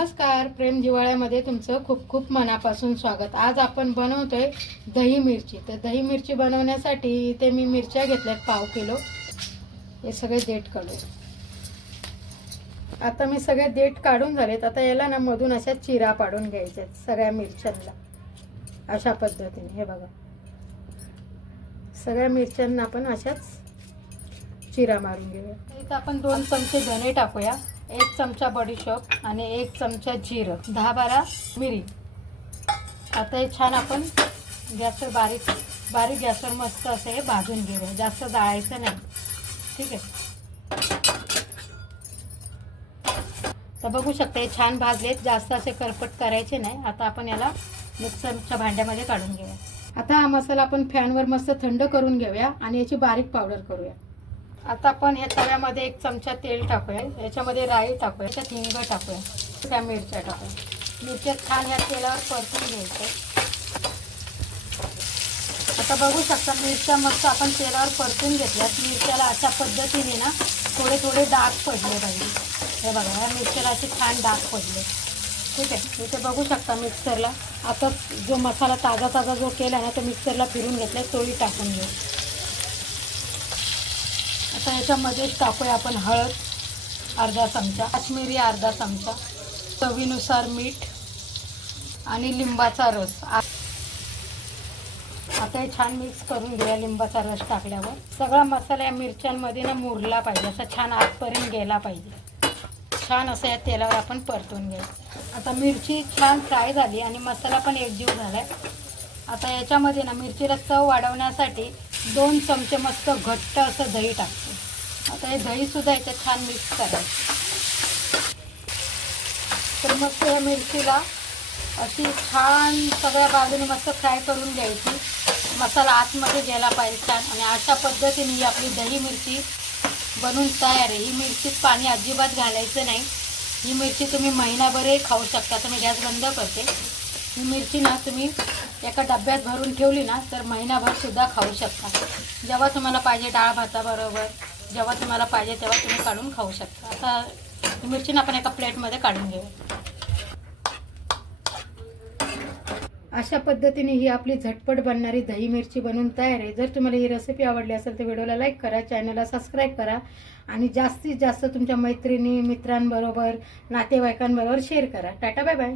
नमस्कार. प्रेम जिवाळ्यामध्ये तुमचं खूप खूप मनापासून स्वागत. आज आपण बनवतोय दही मिरची. तर दही मिरची बनवण्यासाठी इथे मी मिरच्या घेतल्यात पाव किलो. हे सगळे देठ काढू आता मी सगळे देठ काढून झालेत. आता याला ना मधून अशा चिरा पाडून घ्यायच्या सगळ्या मिरच्यांना. अशा पद्धतीने. हे बघा. सगळ्या मिरच्यांना आपण अशाच चिरा मारून घेऊया. इथं आपण दोन चमचे धने टाकूया. एक चमचा बडीशोप आणि एक चमचा जिरं. दहा बारा मिरी. आता हे छान आपण गॅसवर बारीक बारीक गॅसवर मस्त असं हे भाजून घेऊया. जास्त जाळायचं नाही. ठीक आहे? तर बघू शकता हे छान भाजलेत. जास्त असे करपट करायचे नाही. आता आपण याला मिक्सरच्या भांड्यामध्ये काढून घेऊया. आता हा मसाला आपण फॅनवर मस्त थंड करून घेऊया आणि याची बारीक पावडर करूया. आता आपण ह्या तव्यामध्ये एक चमचा तेल टाकूया. याच्यामध्ये राई टाकूया. याच्यात हिंग टाकूया. त्या मिरच्या टाकूया. मिरच्या छान ह्या तेलावर परतून घ्यायचं. आता बघू शकता मिरच्या मस्त आपण तेलावर परतून घेतल्यात. मिरच्याला अशा पद्धतीने ना थोडे थोडे डाग पडले पाहिजे. हे बघा ह्या मिरच्याला असे छान डाग पडले. ठीक आहे? इथे बघू शकता मिक्सरला. आता जो मसाला ताजा ताजा जो केला ना तो मिक्सरला फिरून घेतला तोही टाकून घेऊ. आता याच्यामध्येच टाकूया आपण हळद अर्धा चमचा काश्मीरी अर्धा चमचा चवीनुसार मीठ आणि लिंबाचा रस. आता हे छान मिक्स करून घेऊया लिंबाचा रस टाकल्यावर. सगळा मसाला या मिरच्यांमध्ये ना मुरला पाहिजे असा छान आतपर्यंत गेला पाहिजे. छान असं या तेलावर आपण परतून घ्यायचं आता मिरची छान फ्राय झाली आणि मसाला पण एकजीव झाला आहे आता याच्यामध्ये ना मिरचीला चव वाढवण्यासाठी दोन चमचे मस्त घट्ट असं दही टाकतो. आता हे दहीसुद्धा इथे छान मिक्स करायचं. तर मस्त या मिरचीला अशी छान सगळ्या बाजूने मस्त फ्राय करून घ्यायची. मसाला आतमध्ये गेला पाहिजे छान. आणि अशा पद्धतीने ही आपली दही मिरची बनून तयार आहे. ही मिरचीत पाणी अजिबात घालायचं नाही. ही मिरची तुम्ही महिनाभरही खाऊ शकता. तर मी गॅस बंद करते. ही मिरची ना तुम्ही एका डब्यात भरून ठेवली ना तर महिनाभरसुद्धा खाऊ शकता. जेव्हा तुम्हाला पाहिजे डाळ भाताबरोबर जेव्हा तुम्हाला पाहिजे तेव्हा तुम्ही काढून खाऊ शकता. आता मिरची आपण एका प्लेटमध्ये काढून घेऊ अशा पद्धतीने ही आपली झटपट बनणारी दही मिरची बनवून तयार आहे. जर तुम्हाला ही रेसिपी आवडली असेल तर व्हिडिओला लाईक करा चॅनलला सबस्क्राईब करा आणि जास्तीत जास्त तुमच्या मैत्रिणी मित्रांबरोबर नातेवाईकांबरोबर शेअर करा. Tata bye bye